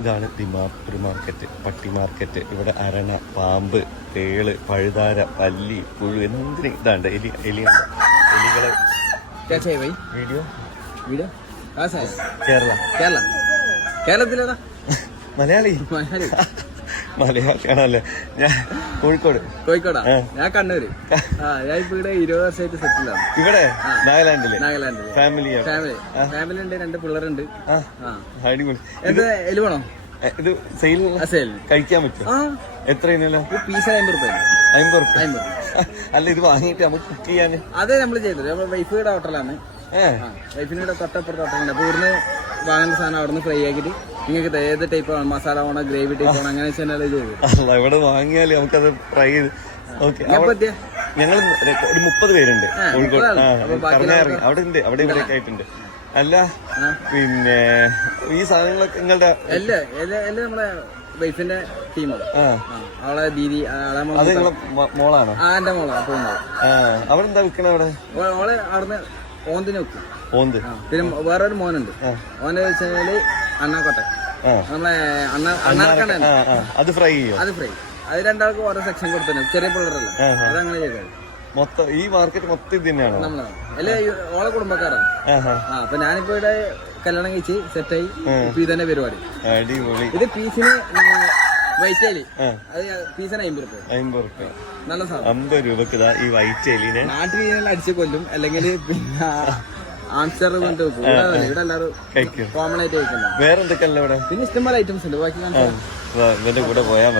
ഇതാണ് ദിമാപൂർ മാർക്കറ്റ് പട്ടി മാർക്കറ്റ് ഇവിടെ അരണ പാമ്പ് തേൾ പഴുതാര പല്ലി പുഴു എന്തിനും ഇതാണ്ട് എലി എലി എലികളെ വീഡിയോ? വീഡിയോ? കേരള. കേരള. കേരളത്തിലേതാ? മലയാളി. മലയാളി. മലയാളിയാണല്ലേ? ഞാൻ കോഴിക്കോട്. കോഴിക്കോടാ? ഞാൻ കണ്ണൂര്. ഞാൻ ഇപ്പൊ ഇവിടെ ഇരുപത് വർഷമായിട്ട് സെറ്റിലാണ്. ഇവിടെ? നാഗാലാൻഡിൽ? നാഗാലാൻഡിൽ. Family family. ഫാമിലി ഉണ്ട് രണ്ട് പിള്ളേരുണ്ട്. അടിപൊളി. എന്ത് എലുവണോ വേണോ? ഇത് സെയിൽ സെയിൽ. കഴിക്കാൻ പറ്റും ആ. എത്ര ഇനല്ലോ ഇത് പീസ് അമ്പത് റുപ്യ അമ്പത് റുപ്യ. അമ്പത് അല്ല ഇത് വാങ്ങിട്ട് നമുക്ക് കുക്ക് ചെയ്യാൻ അതെ നമ്മൾ ചെയ്തത്. നമ്മൾ വൈഫിയുടെ ഹോട്ടലാണ് വൈഫിന്റെ തൊട്ടപ്പുറത്ത് ഹോട്ടലുണ്ട് അപ്പൊ ഇവിടുന്ന് വാങ്ങുന്ന സാധനം അവിടുന്ന് ഫ്രൈ ആക്കിയിട്ട് നിങ്ങൾക്ക് ഏത് ടൈപ്പ് മസാല വേണോ ഗ്രേവി ടൈപ്പ് വേണോ അങ്ങനെ വെച്ചാൽ ചെയ്തത്? അല്ല ഇവിടെ വാങ്ങിയാലേ നമുക്കത് ഫ്രൈ ചെയ്ത് ഓക്കെ. ഞങ്ങൾ ഒരു മുപ്പത് പേരുണ്ട്. കോഴിക്കോട്. അവിടെ ഉണ്ട് അവിടെ ഇവിടെ ആയിട്ടുണ്ട്. അല്ല പിന്നെ ഈ സാധനങ്ങളൊക്കെ നിങ്ങളുടെ നമ്മളെ വൈഫിന്റെ ടീമാണ് അവളെ ദീദി അത് നിങ്ങളെ മോളാണോ? ആ എന്റെ മോളാ അവിടെ എന്താ വിൽക്കണ അവിടെ? ഓളെ അവിടുന്ന് ഓന്തിന് വെക്കും. ഓന്ത്. പിന്നെ വേറൊരു മോനുണ്ട്. ഓനെ വെച്ച് കഴിഞ്ഞാൽ അണ്ണാക്കോട്ടെ നമ്മളെ അണ്ണ അത് ഫ്രൈ ചെയ്യും? അത് ഫ്രൈ അത് രണ്ടാൾക്ക് ഓരോ സെക്ഷൻ കൊടുത്തു ചെറിയ പിള്ളേരല്ല. അതങ്ങനെ ചെയ്തത് മൊത്തം ഈ മാർക്കറ്റ് മൊത്തം ഇത് തന്നെയാണ്? അല്ലെ ഓളെ കുടുംബക്കാരാണ്. ആ അപ്പൊ ഞാനിപ്പോ ഇവിടെ കല്യാണം കഴിച്ച് സെറ്റായി ഇപ്പൊ ഇതന്നെ പരിപാടി. ഇത് പീസിന് അത് പീസിന് അമ്പത് റുപ്യ. അമ്പത് റുപ്യ. നല്ല സാധനം. അമ്പത് രൂപക്ക് ഇതാ ഈ വൈറ്റ് എലിനെ നാട്ടിൽ അടിച്ച് കൊല്ലും. അല്ലെങ്കിൽ പിന്നെ ആംസ്റ്റർ കൊണ്ട് ഇവിടെ എല്ലാവരും കോമൺ ആയിട്ട് കഴിക്കുന്ന വേറെ എന്തൊക്കെയല്ല ഇവിടെ? പിന്നെ ഇഷ്ടംപോലെ ഐറ്റംസ് ഉണ്ട്. ബാക്കി ഇവന്റെ കൂടെ പോയാൽ മതി.